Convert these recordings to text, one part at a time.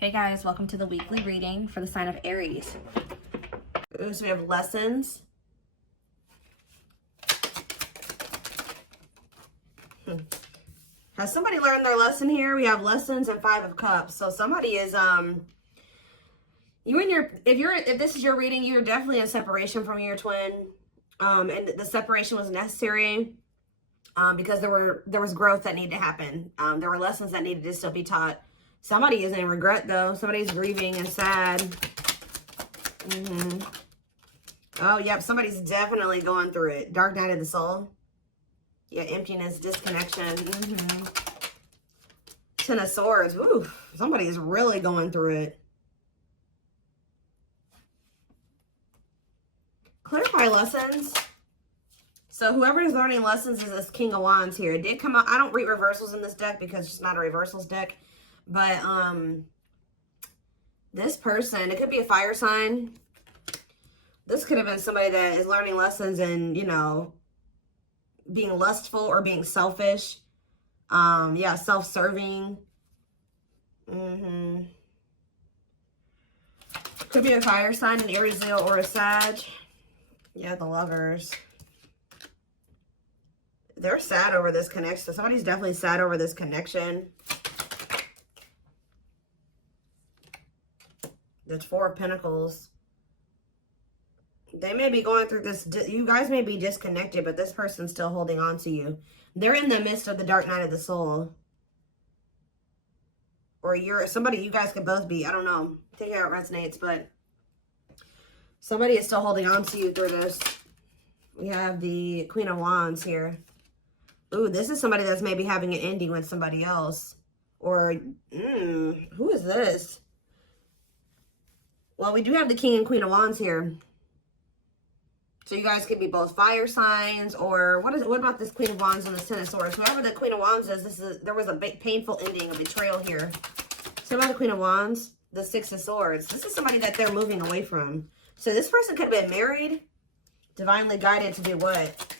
Hey guys, welcome to the weekly reading for the sign of Aries. Ooh, so we have lessons. Has somebody learned their lesson here? We have lessons and 5 of Cups. So somebody is if this is your reading, you're definitely in separation from your twin. And the separation was necessary because there was growth that needed to happen. There were lessons that needed to still be taught. Somebody is in regret though. Somebody's grieving and sad. Oh, yep. Somebody's definitely going through it. Dark night of the soul. Yeah, emptiness, disconnection. Ten of Swords. Ooh, somebody is really going through it. Clarify lessons. So whoever is learning lessons is this King of Wands here. It did come out. I don't read reversals in this deck because it's not a reversals deck. But this person, it could be a fire sign. This could have been somebody that is learning lessons and, you know, being lustful or being selfish. Yeah, self-serving. Could be a fire sign, an Aries, Leo, or a Sag. Yeah, the Lovers. They're sad over this connection. So somebody's definitely sad over this connection. The 4 of Pentacles. They may be going through this. You guys may be disconnected, but this person's still holding on to you. They're in the midst of the dark night of the soul. Or you're somebody, you guys could both be. I don't know. Take it how it resonates, but somebody is still holding on to you through this. We have the Queen of Wands here. Ooh, this is somebody that's maybe having an ending with somebody else. Or, who is this? Well, we do have the King and Queen of Wands here. So you guys could be both fire signs, or what about this Queen of Wands and the Ten of Swords? Whoever the Queen of Wands is, there was a painful ending, a betrayal here. So about the Queen of Wands, the Six of Swords. This is somebody that they're moving away from. So this person could have been married, divinely guided to do what?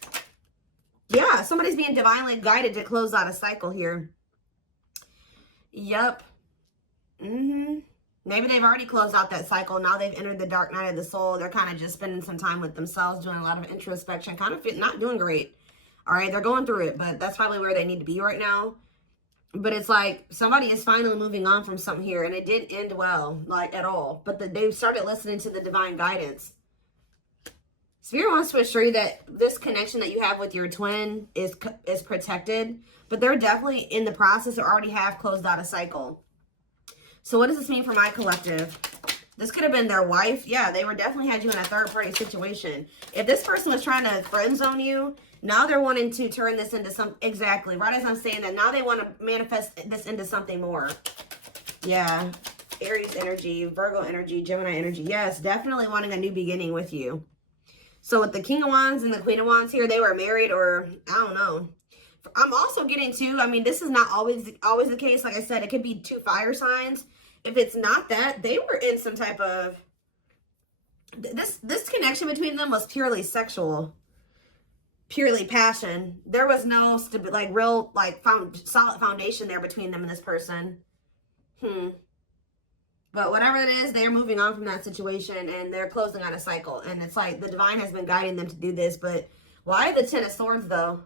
Yeah, somebody's being divinely guided to close out a cycle here. Yep. Maybe they've already closed out that cycle. Now they've entered the dark night of the soul. They're kind of just spending some time with themselves, doing a lot of introspection, kind of not doing great. All right, they're going through it, but that's probably where they need to be right now. But it's like somebody is finally moving on from something here, and it didn't end well, like at all. But they started listening to the divine guidance. Spirit wants to assure you that this connection that you have with your twin is protected, but they're definitely in the process or already have closed out a cycle. So what does this mean for my collective? This could have been their wife. Yeah, they were definitely had you in a third-party situation. If this person was trying to friend zone you, now they're wanting to turn this into some... Exactly. Right as I'm saying that, now they want to manifest this into something more. Yeah. Aries energy, Virgo energy, Gemini energy. Yes, definitely wanting a new beginning with you. So with the King of Wands and the Queen of Wands here, they were married or... I don't know. I'm also getting to... I mean, this is not always the case. Like I said, it could be 2 fire signs. If it's not that, they were in some type of... This connection between them was purely sexual. Purely passion. There was no real solid foundation there between them and this person. But whatever it is, they're moving on from that situation and they're closing on a cycle. And it's like the divine has been guiding them to do this. But why the Ten of Swords though?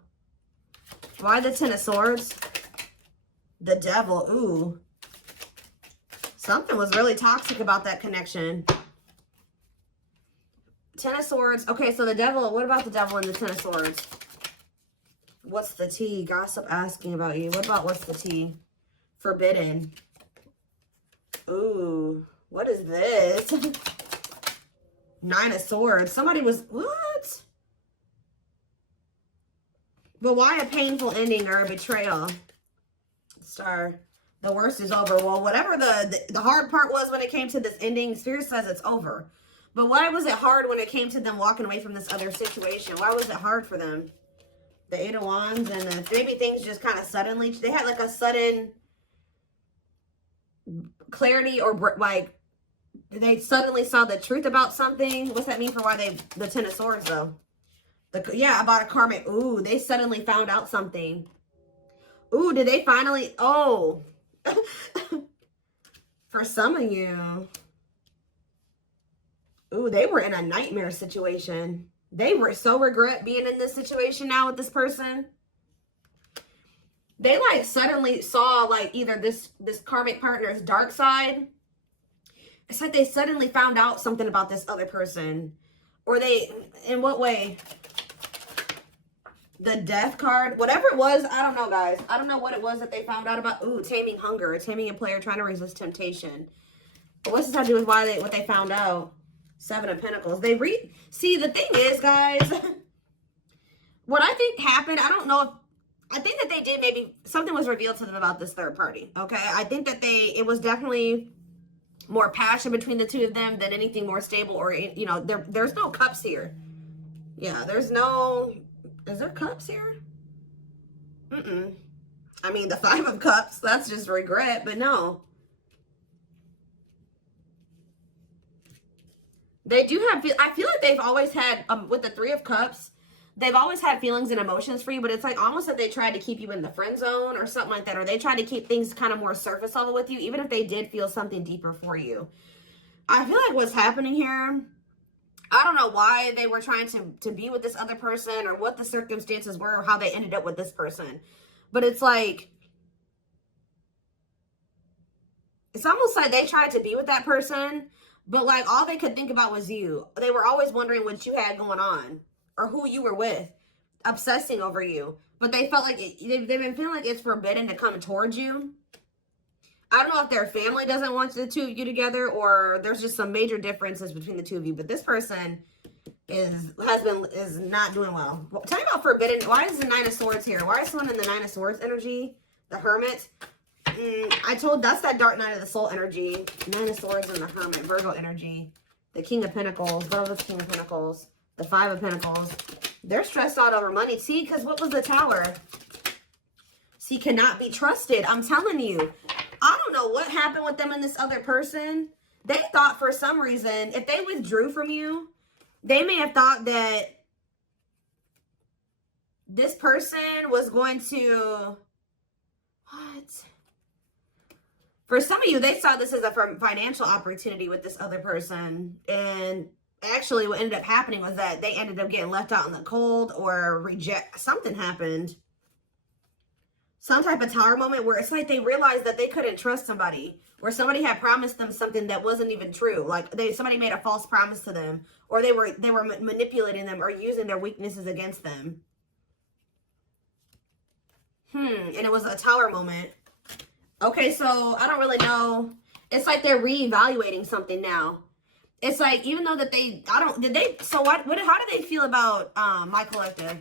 Why the Ten of Swords? The Devil. Ooh. Something was really toxic about that connection. Ten of Swords. Okay, so the Devil. What about the Devil and the Ten of Swords? What's the tea? Gossip asking about you. What about what's the tea? Forbidden. Ooh. What is this? 9 of Swords. Somebody was... What? But why a painful ending or a betrayal? Star. The worst is over. Well, whatever the hard part was when it came to this ending, Spirit says it's over. But why was it hard when it came to them walking away from this other situation? Why was it hard for them? The 8 of Wands and maybe things just kind of suddenly, they had like a sudden clarity or like they suddenly saw the truth about something. What's that mean for why the Ten of Swords though? Yeah, about a karmic. Ooh, they suddenly found out something. Ooh, did they finally? Oh. For some of you, ooh, they were in a nightmare situation. They were so regret being in this situation now with this person. They like suddenly saw like either this karmic partner's dark side. It's like they suddenly found out something about this other person. Or they, in what way? The death card, whatever it was, I don't know, guys. I don't know what it was that they found out about. Ooh, taming hunger, taming a player trying to resist temptation. But what's this have to do with what they found out? 7 of Pentacles. See, the thing is, guys, what I think happened, I don't know if, I think that they did maybe, something was revealed to them about this third party, okay? I think that it was definitely more passion between the two of them than anything more stable or, you know, there's no cups here. Yeah, there's no, is there cups here? I mean, the 5 of Cups, that's just regret, but no. They do have, I feel like they've always had, with the 3 of Cups, they've always had feelings and emotions for you, but it's like almost that they tried to keep you in the friend zone or something like that, or they tried to keep things kind of more surface level with you, even if they did feel something deeper for you. I feel like what's happening here, I don't know why they were trying to be with this other person or what the circumstances were or how they ended up with this person. But it's like, it's almost like they tried to be with that person, but like all they could think about was you. They were always wondering what you had going on or who you were with, obsessing over you. But they felt like, they've been feeling like it's forbidden to come towards you. I don't know if their family doesn't want the 2 of you together or there's just some major differences between the 2 of you. But this person is not doing well. Tell me about forbidden. Why is the 9 of Swords here? Why is someone in the 9 of Swords energy? The Hermit. That's that dark night of the soul energy. 9 of Swords and the Hermit. Virgo energy. The King of Pentacles. What was the King of Pentacles? The 5 of Pentacles. They're stressed out over money. See, because what was the Tower? See, cannot be trusted. I'm telling you. I don't know what happened with them and this other person. They thought for some reason, if they withdrew from you, they may have thought that this person was going to... What? For some of you, they saw this as a financial opportunity with this other person. And actually what ended up happening was that they ended up getting left out in the cold or something happened. Some type of Tower moment where it's like they realized that they couldn't trust somebody, where somebody had promised them something that wasn't even true. Like somebody made a false promise to them, or they were manipulating them or using their weaknesses against them. And it was a Tower moment. Okay, so I don't really know. It's like they're reevaluating something now. It's like, even though that how do they feel about my collective?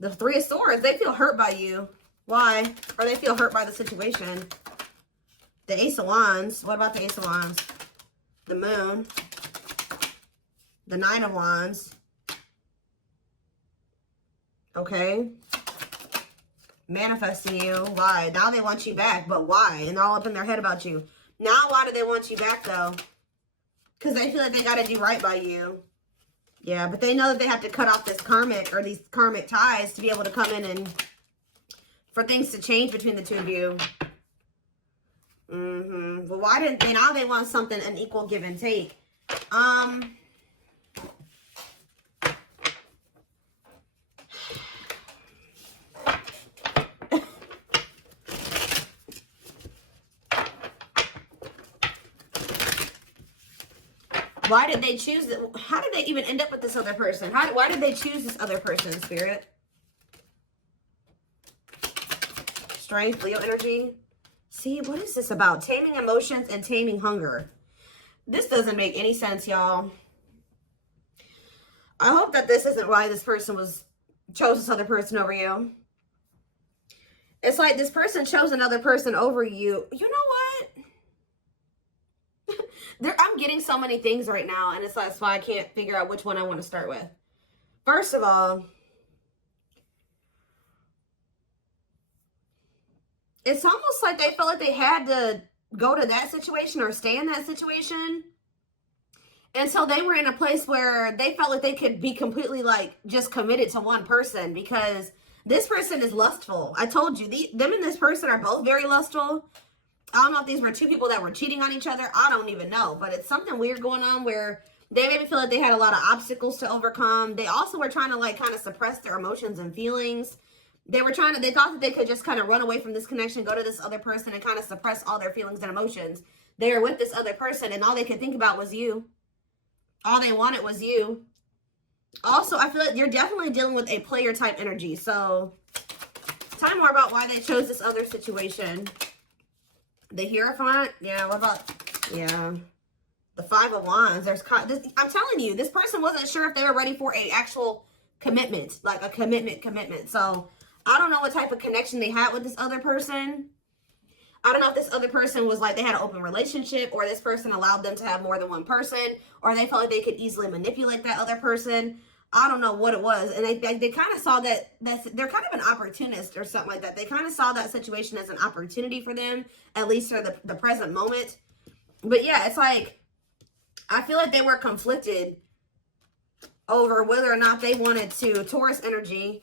The 3 of Swords, they feel hurt by you. Why? Or they feel hurt by the situation. The Ace of Wands. What about the Ace of Wands? The Moon. The 9 of Wands. Okay. Manifesting you. Why? Now they want you back. But why? And they're all up in their head about you. Now why do they want you back though? Because they feel like they got to do right by you. Yeah, but they know that they have to cut off this karmic or these karmic ties to be able to come in and for things to change between the 2 of you. But why didn't they? Now they want something, an equal give and take. Why did they choose it? How did they even end up with this other person? Why did they choose this other person, Spirit? Strength, Leo energy. See, what is this about? Taming emotions and taming hunger. This doesn't make any sense, y'all. I hope that this isn't why this person chose this other person over you. It's like this person chose another person over you. You know what? I'm getting so many things right now, and that's why I can't figure out which one I want to start with. First of all, it's almost like they felt like they had to go to that situation or stay in that situation until they were in a place where they felt like they could be completely like just committed to one person, because this person is lustful. I told you, them and this person are both very lustful. I don't know if these were two people that were cheating on each other. I don't even know. But it's something weird going on where they made me feel like they had a lot of obstacles to overcome. They also were trying to like kind of suppress their emotions and feelings. They thought that they could just kind of run away from this connection, go to this other person and kind of suppress all their feelings and emotions. They were with this other person and all they could think about was you. All they wanted was you. Also, I feel like you're definitely dealing with a player type energy. So tell me more about why they chose this other situation. The Hierophant. Yeah, what about, yeah. The Five of Wands. I'm telling you, this person wasn't sure if they were ready for an actual commitment. Like a commitment. So I don't know what type of connection they had with this other person. I don't know if this other person was like they had an open relationship, or this person allowed them to have more than one person, or they felt like they could easily manipulate that other person. I don't know what it was. And they kind of saw that they're kind of an opportunist or something like that. They kind of saw that situation as an opportunity for them, at least for the present moment. But yeah, it's like, I feel like they were conflicted over whether or not they wanted to, Taurus energy,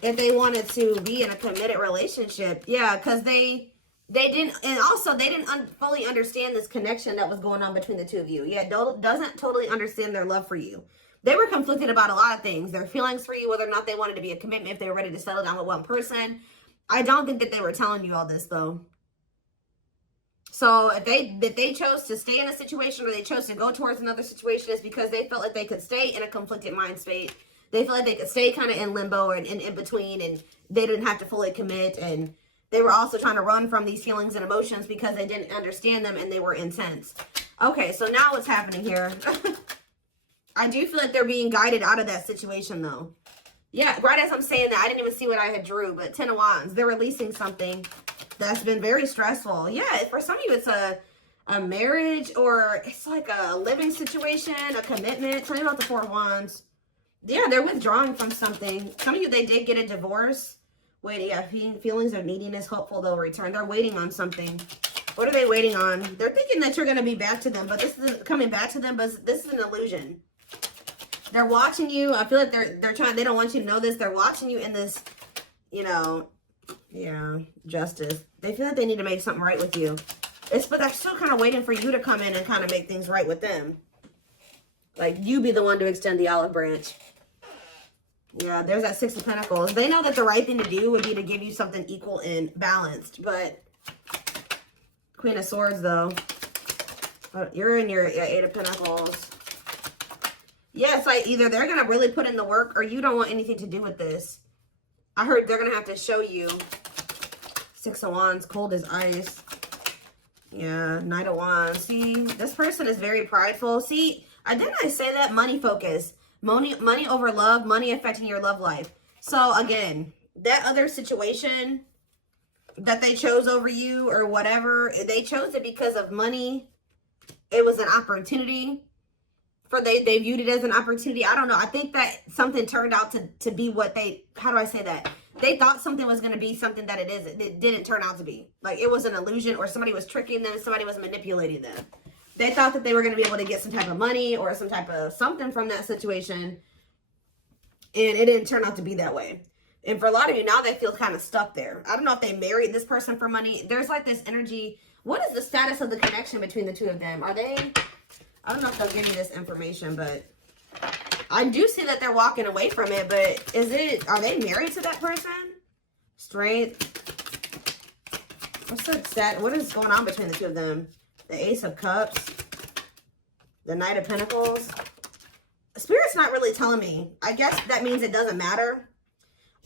if they wanted to be in a committed relationship. Yeah, because they didn't, and also they didn't fully understand this connection that was going on between the two of you. Yeah, doesn't totally understand their love for you. They were conflicted about a lot of things. Their feelings for you, whether or not they wanted to be a commitment, if they were ready to settle down with one person. I don't think that they were telling you all this though. So if they chose to stay in a situation, or they chose to go towards another situation, it's because they felt like they could stay in a conflicted mind state. They felt like they could stay kind of in limbo and in between, and they didn't have to fully commit. And they were also trying to run from these feelings and emotions because they didn't understand them and they were intense. Okay, so now what's happening here? I do feel like they're being guided out of that situation though. Yeah, right as I'm saying that, I didn't even see what I had drew, but 10 of Wands. They're releasing something that's been very stressful. Yeah, for some of you, it's a marriage, or it's like a living situation, a commitment. Tell me about the 4 of Wands. Yeah, they're withdrawing from something. Some of you, they did get a divorce. Wait, yeah, feelings of neediness, hopeful they'll return. They're waiting on something. What are they waiting on? They're thinking that you're going to be back to them, but this isn't coming back to them, but this is an illusion. They're watching you. I feel like they're trying, they don't want you to know this. They're watching you in this, you know, yeah, justice. They feel like they need to make something right with you. But they're still kind of waiting for you to come in and kind of make things right with them. Like, you be the one to extend the olive branch. Yeah, there's that 6 of Pentacles. They know that the right thing to do would be to give you something equal and balanced. But Queen of Swords, though. You're in your 8 of Pentacles. Yeah, it's like either they're going to really put in the work, or you don't want anything to do with this. I heard they're going to have to show you. 6 of Wands, cold as ice. Yeah, Knight of Wands. See, this person is very prideful. See, didn't I say that? Money focus. Money over love, money affecting your love life. So again, that other situation that they chose over you or whatever, they chose it because of money. It was an opportunity. They viewed it as an opportunity. I don't know. I think that something turned out to be what how do I say that? They thought something was going to be something that it didn't turn out to be. Like, it was an illusion, or somebody was tricking them, somebody was manipulating them. They thought that they were going to be able to get some type of money or some type of something from that situation, and it didn't turn out to be that way. And for a lot of you, now they feel kind of stuck there. I don't know if they married this person for money. There's like this energy. What is the status of the connection between the two of them? Are they... I don't know if they'll give me this information, but I do see that they're walking away from it. But are they married to that person? Strength. What's the stat? What is going on between the two of them? The Ace of Cups. The Knight of Pentacles. Spirit's not really telling me. I guess that means it doesn't matter.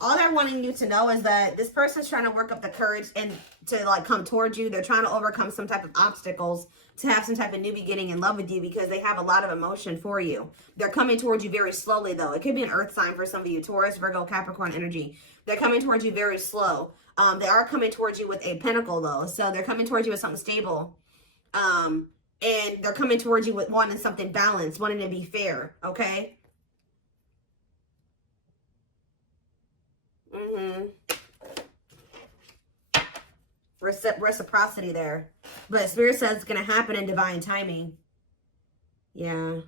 All they're wanting you to know is that this person's trying to work up the courage and to like come towards you. They're trying to overcome some type of obstacles to have some type of new beginning in love with you, because they have a lot of emotion for you. They're coming towards you very slowly though. It could be an earth sign for some of you, Taurus, Virgo, Capricorn energy. They're coming towards you very slow. They are coming towards you with a pentacle though. So they're coming towards you with something stable. And they're coming towards you with wanting something balanced, wanting to be fair. Okay. Reciprocity there. But Spirit says it's going to happen in divine timing. Yeah.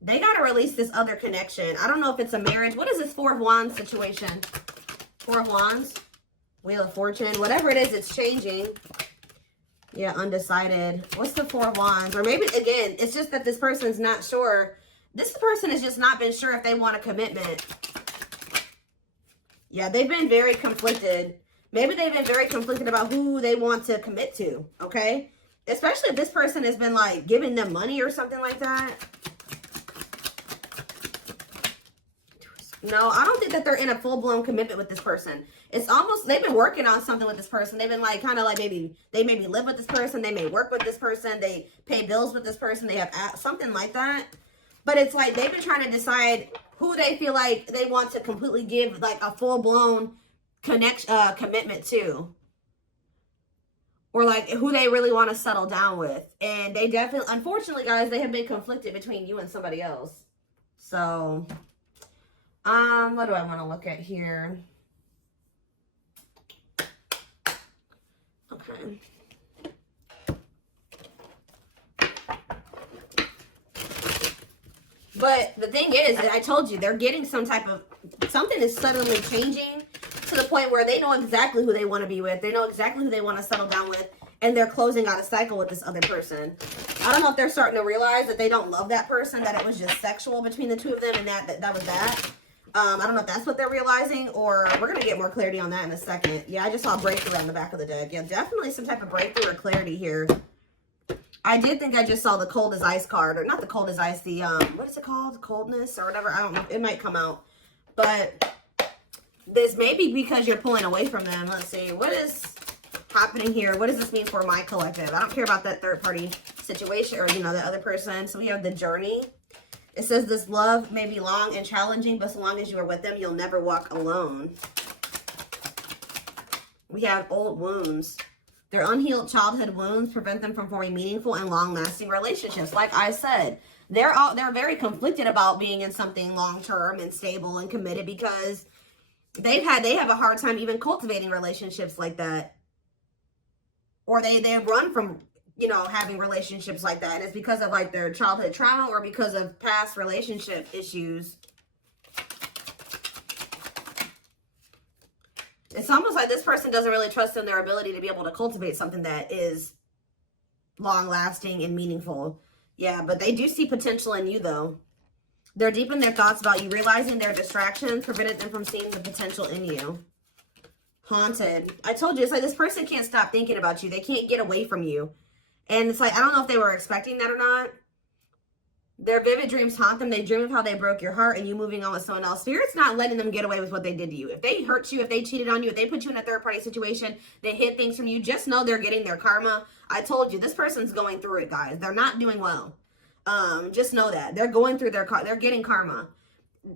They got to release this other connection. I don't know if it's a marriage. What is this 4 of Wands situation? 4 of Wands. Wheel of Fortune. Whatever it is, it's changing. Yeah, undecided. What's the Four of Wands? Or maybe, again, it's just that this person's not sure. This person has just not been sure if they want a commitment. Yeah, they've been very conflicted. Maybe they've been very conflicted about who they want to commit to, okay? Especially if this person has been, like, giving them money or something like that. No, I don't think that they're in a full-blown commitment with this person. It's almost, they've been working on something with this person. They've been like, kind of like maybe live with this person. They may work with this person. They pay bills with this person. They have something like that. But it's like they've been trying to decide who they feel like they want to completely give like a full-blown commitment to. Or like who they really want to settle down with. And they definitely, unfortunately, guys, they have been conflicted between you and somebody else. So, what do I want to look at here? Okay. But the thing is, I told you, they're getting some type of, something is suddenly changing to the point where they know exactly who they want to be with. They know exactly who they want to settle down with. And they're closing out a cycle with this other person. I don't know if they're starting to realize that they don't love that person, that it was just sexual between the two of them, and that was that. I don't know if that's what they're realizing, or we're going to get more clarity on that in a second. Yeah, I just saw a breakthrough on the back of the deck. Yeah, definitely some type of breakthrough or clarity here. I did think I just saw the cold as ice card, or not the cold as ice, the, what is it called? Coldness or whatever. I don't know. It might come out. But this may be because you're pulling away from them. Let's see. What is happening here? What does this mean for my collective? I don't care about that third party situation or, you know, the other person. So we have the journey. It says this love may be long and challenging, but so long as you are with them, you'll never walk alone. We have old wounds. Their unhealed childhood wounds prevent them from forming meaningful and long-lasting relationships. Like I said, they're very conflicted about being in something long-term and stable and committed because they have a hard time even cultivating relationships like that. Or they run from, you know, having relationships like that. And it's because of like their childhood trauma or because of past relationship issues. It's almost like this person doesn't really trust in their ability to be able to cultivate something that is long-lasting and meaningful. Yeah, but they do see potential in you, though. They're deep in their thoughts about you, realizing their distractions prevented them from seeing the potential in you. Haunted. I told you, it's like this person can't stop thinking about you. They can't get away from you. And it's like, I don't know if they were expecting that or not. Their vivid dreams haunt them. They dream of how they broke your heart and you moving on with someone else. Spirit's not letting them get away with what they did to you. If they hurt you, if they cheated on you, if they put you in a third-party situation, they hid things from you, just know they're getting their karma. I told you, this person's going through it, guys. They're not doing well. Just know that. They're going through they're getting karma.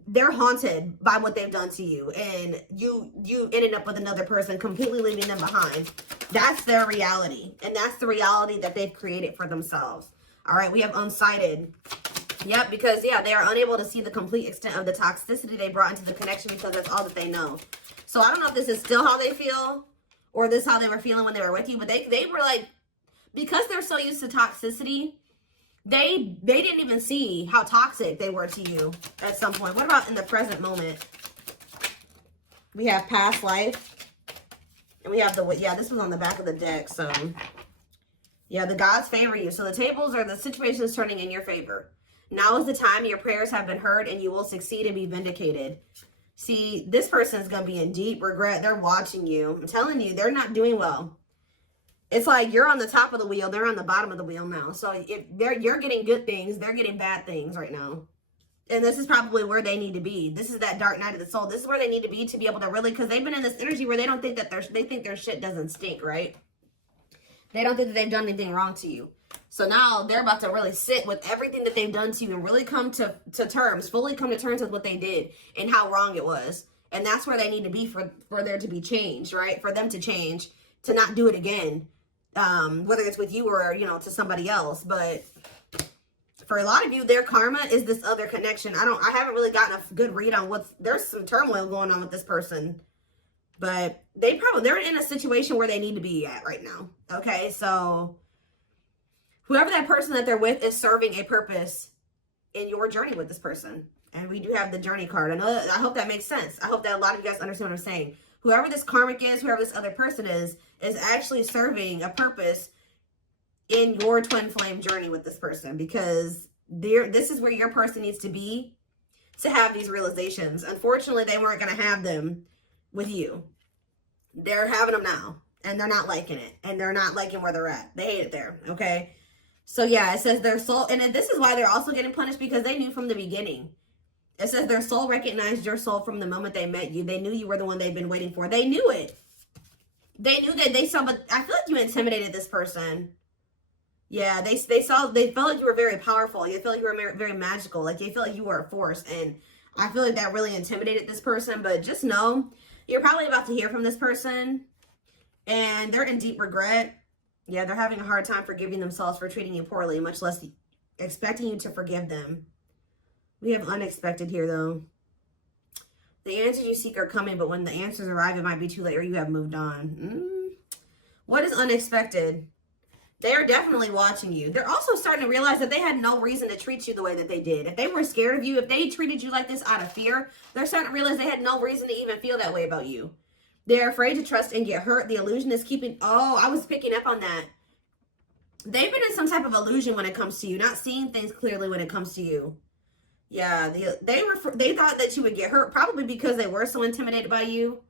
They're haunted by what they've done to you. And you ended up with another person, completely leaving them behind. That's their reality. And that's the reality that they've created for themselves. All right, we have unsighted. Yep, because, yeah, they are unable to see the complete extent of the toxicity they brought into the connection because that's all that they know. So I don't know if this is still how they feel or this how they were feeling when they were with you. But they were like, because they're so used to toxicity, they didn't even see how toxic they were to you at some point. What about in the present moment? We have past life. And we have this was on the back of the deck. So, yeah, the gods favor you. So the tables or the situation is turning in your favor. Now is the time your prayers have been heard and you will succeed and be vindicated. See, this person is going to be in deep regret. They're watching you. I'm telling you, they're not doing well. It's like you're on the top of the wheel. They're on the bottom of the wheel now. So if you're getting good things, they're getting bad things right now. And this is probably where they need to be. This is that dark night of the soul. This is where they need to be to be able to really, because they've been in this energy where they don't think that they think their shit doesn't stink, right? They don't think that they've done anything wrong to you. So now they're about to really sit with everything that they've done to you and really come to terms, fully come to terms with what they did and how wrong it was. And that's where they need to be for there to be change, right? For them to change, to not do it again. Whether it's with you or, you know, to somebody else. But for a lot of you, their karma is this other connection. I haven't really gotten a good read on there's some turmoil going on with this person. But they're in a situation where they need to be at right now. Okay, so whoever that person that they're with is serving a purpose in your journey with this person. And we do have the journey card. I hope that makes sense. I hope that a lot of you guys understand what I'm saying. Whoever this karmic is, whoever this other person is actually serving a purpose in your twin flame journey with this person, because this is where your person needs to be to have these realizations. Unfortunately, they weren't going to have them with you. They're having them now, and they're not liking it, and they're not liking where they're at. They hate it there, okay? So yeah, it says their soul, and this is why they're also getting punished, because they knew from the beginning. It says their soul recognized your soul from the moment they met you. They knew you were the one they've been waiting for. They knew it. They knew that they saw, but I feel like you intimidated this person. Yeah, they felt like you were very powerful. They felt like you were very magical. Like, they felt like you were a force. And I feel like that really intimidated this person. But just know, you're probably about to hear from this person. And they're in deep regret. Yeah, they're having a hard time forgiving themselves for treating you poorly, much less expecting you to forgive them. We have unexpected here, though. The answers you seek are coming, but when the answers arrive, it might be too late or you have moved on. What is unexpected? They are definitely watching you. They're also starting to realize that they had no reason to treat you the way that they did. If they were scared of you, if they treated you like this out of fear, they're starting to realize they had no reason to even feel that way about you. They're afraid to trust and get hurt. The illusion is keeping... Oh, I was picking up on that. They've been in some type of illusion when it comes to you, not seeing things clearly when it comes to you. Yeah, they thought that you would get hurt, probably because they were so intimidated by you.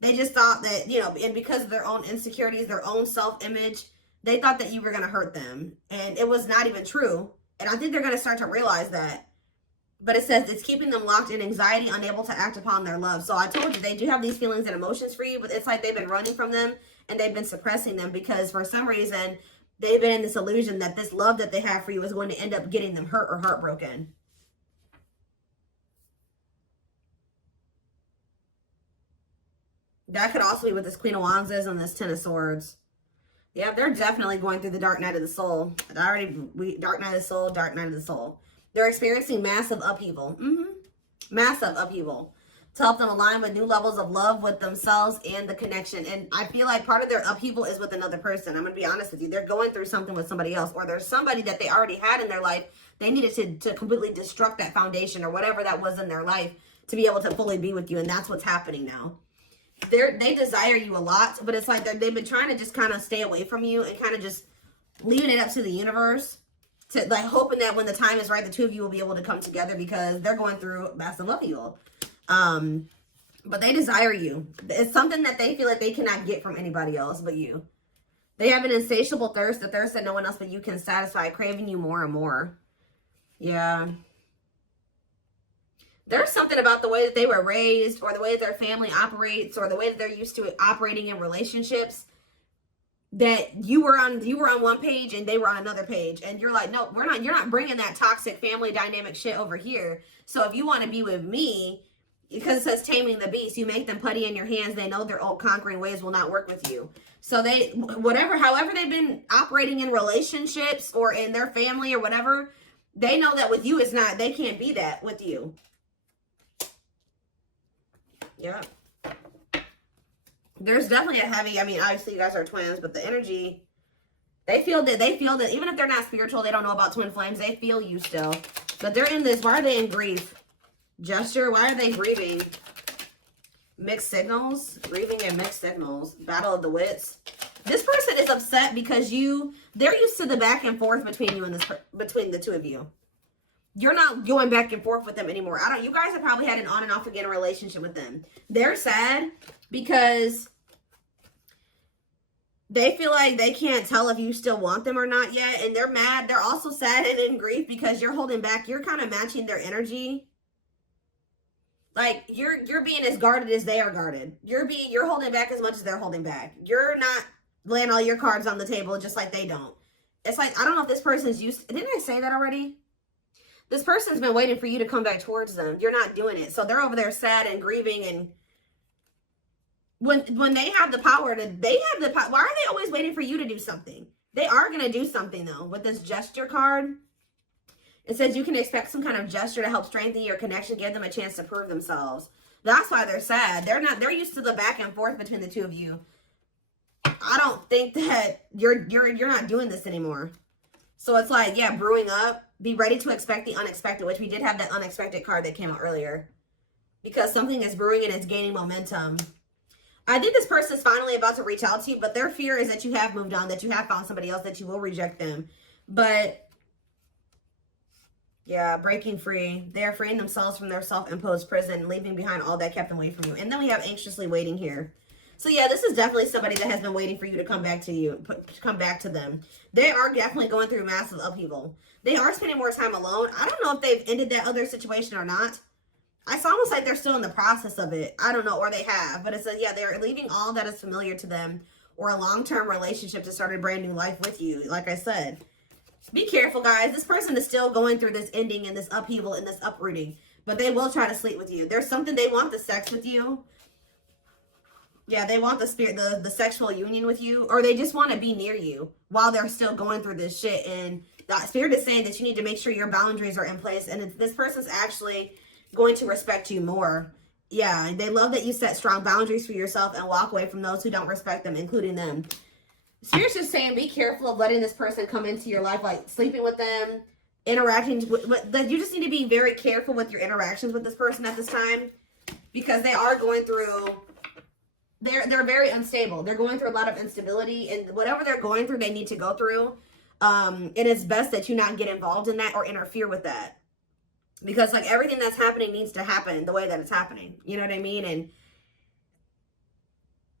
They just thought that, you know, and because of their own insecurities, their own self-image, they thought that you were going to hurt them. And it was not even true. And I think they're going to start to realize that. But it says it's keeping them locked in anxiety, unable to act upon their love. So I told you, they do have these feelings and emotions for you, but it's like they've been running from them and they've been suppressing them because for some reason, they've been in this illusion that this love that they have for you is going to end up getting them hurt or heartbroken. That could also be what this Queen of Wands is and this Ten of Swords. Yeah, they're definitely going through the dark night of the soul. Dark night of the soul, dark night of the soul. They're experiencing massive upheaval. Massive upheaval. To help them align with new levels of love with themselves and the connection. And I feel like part of their upheaval is with another person. I'm going to be honest with you. They're going through something with somebody else. Or there's somebody that they already had in their life. They needed to completely destruct that foundation or whatever that was in their life to be able to fully be with you. And that's what's happening now. They desire you a lot, but it's like they've been trying to just kind of stay away from you and kind of just leaving it up to the universe, to like hoping that when the time is right, the two of you will be able to come together because they're going through massive upheaval. But they desire you. It's something that they feel like they cannot get from anybody else but you. They have an insatiable thirst, a thirst that no one else but you can satisfy, craving you more and more. Yeah. There's something about the way that they were raised or the way that their family operates or the way that they're used to operating in relationships that you were on one page and they were on another page. And you're like, no, you're not bringing that toxic family dynamic shit over here. So if you want to be with me, because it says taming the beast, you make them putty in your hands. They know their old conquering ways will not work with you. So however they've been operating in relationships or in their family or whatever, they know that with you they can't be that with you. Yeah. There's definitely a heavy, I mean, obviously you guys are twins, but the energy, they feel that even if they're not spiritual, they don't know about twin flames, they feel you still. But they're in this, why are they in grief? Gesture, why are they grieving? Mixed signals, grieving and mixed signals. Battle of the wits. This person is upset because they're used to the back and forth between you and between the two of you. You're not going back and forth with them anymore. You guys have probably had an on and off again relationship with them. They're sad because they feel like they can't tell if you still want them or not yet. And they're mad. They're also sad and in grief because you're holding back. You're kind of matching their energy. Like you're being as guarded as they are guarded. You're holding back as much as they're holding back. You're not laying all your cards on the table just like they don't. It's like, I don't know if this person's didn't I say that already? This person's been waiting for you to come back towards them. You're not doing it. So they're over there sad and grieving. And when they have the power why are they always waiting for you to do something? They are going to do something though. With this gesture card, it says you can expect some kind of gesture to help strengthen your connection, give them a chance to prove themselves. That's why they're sad. They're used to the back and forth between the two of you. I don't think that you're not doing this anymore. So it's like, yeah, brewing up. Be ready to expect the unexpected, which we did have that unexpected card that came out earlier. Because something is brewing and it's gaining momentum. I think this person is finally about to reach out to you, but their fear is that you have moved on, that you have found somebody else, that you will reject them. But yeah, breaking free. They're freeing themselves from their self-imposed prison, leaving behind all that kept them away from you. And then we have anxiously waiting here. So yeah, this is definitely somebody that has been waiting for you to come back to you, come back to them. They are definitely going through massive upheaval. They are spending more time alone. I don't know if they've ended that other situation or not. It's almost like they're still in the process of it. I don't know, or they have. But it says, yeah, they're leaving all that is familiar to them or a long-term relationship to start a brand new life with you. Like I said, be careful, guys. This person is still going through this ending and this upheaval and this uprooting. But they will try to sleep with you. There's something, they want the sex with you. Yeah, they want the spirit, the sexual union with you. Or they just want to be near you while they're still going through this shit. And the spirit is saying that you need to make sure your boundaries are in place. And this person's actually going to respect you more. Yeah, they love that you set strong boundaries for yourself and walk away from those who don't respect them, including them. Spirit's just saying, be careful of letting this person come into your life, like sleeping with them, interacting with you just need to be very careful with your interactions with this person at this time, because they are going through, they're very unstable. They're going through a lot of instability, and whatever they're going through, they need to go through. It is best that you not get involved in that or interfere with that. Because like everything that's happening needs to happen the way that it's happening. You know what I mean? And,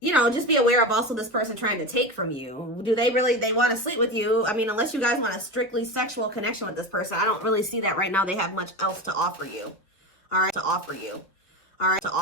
you know, just be aware of also this person trying to take from you. Do they really, they want to sleep with you? I mean, unless you guys want a strictly sexual connection with this person, I don't really see that right now. They have much else to offer you. All right. To offer you. All right. To offer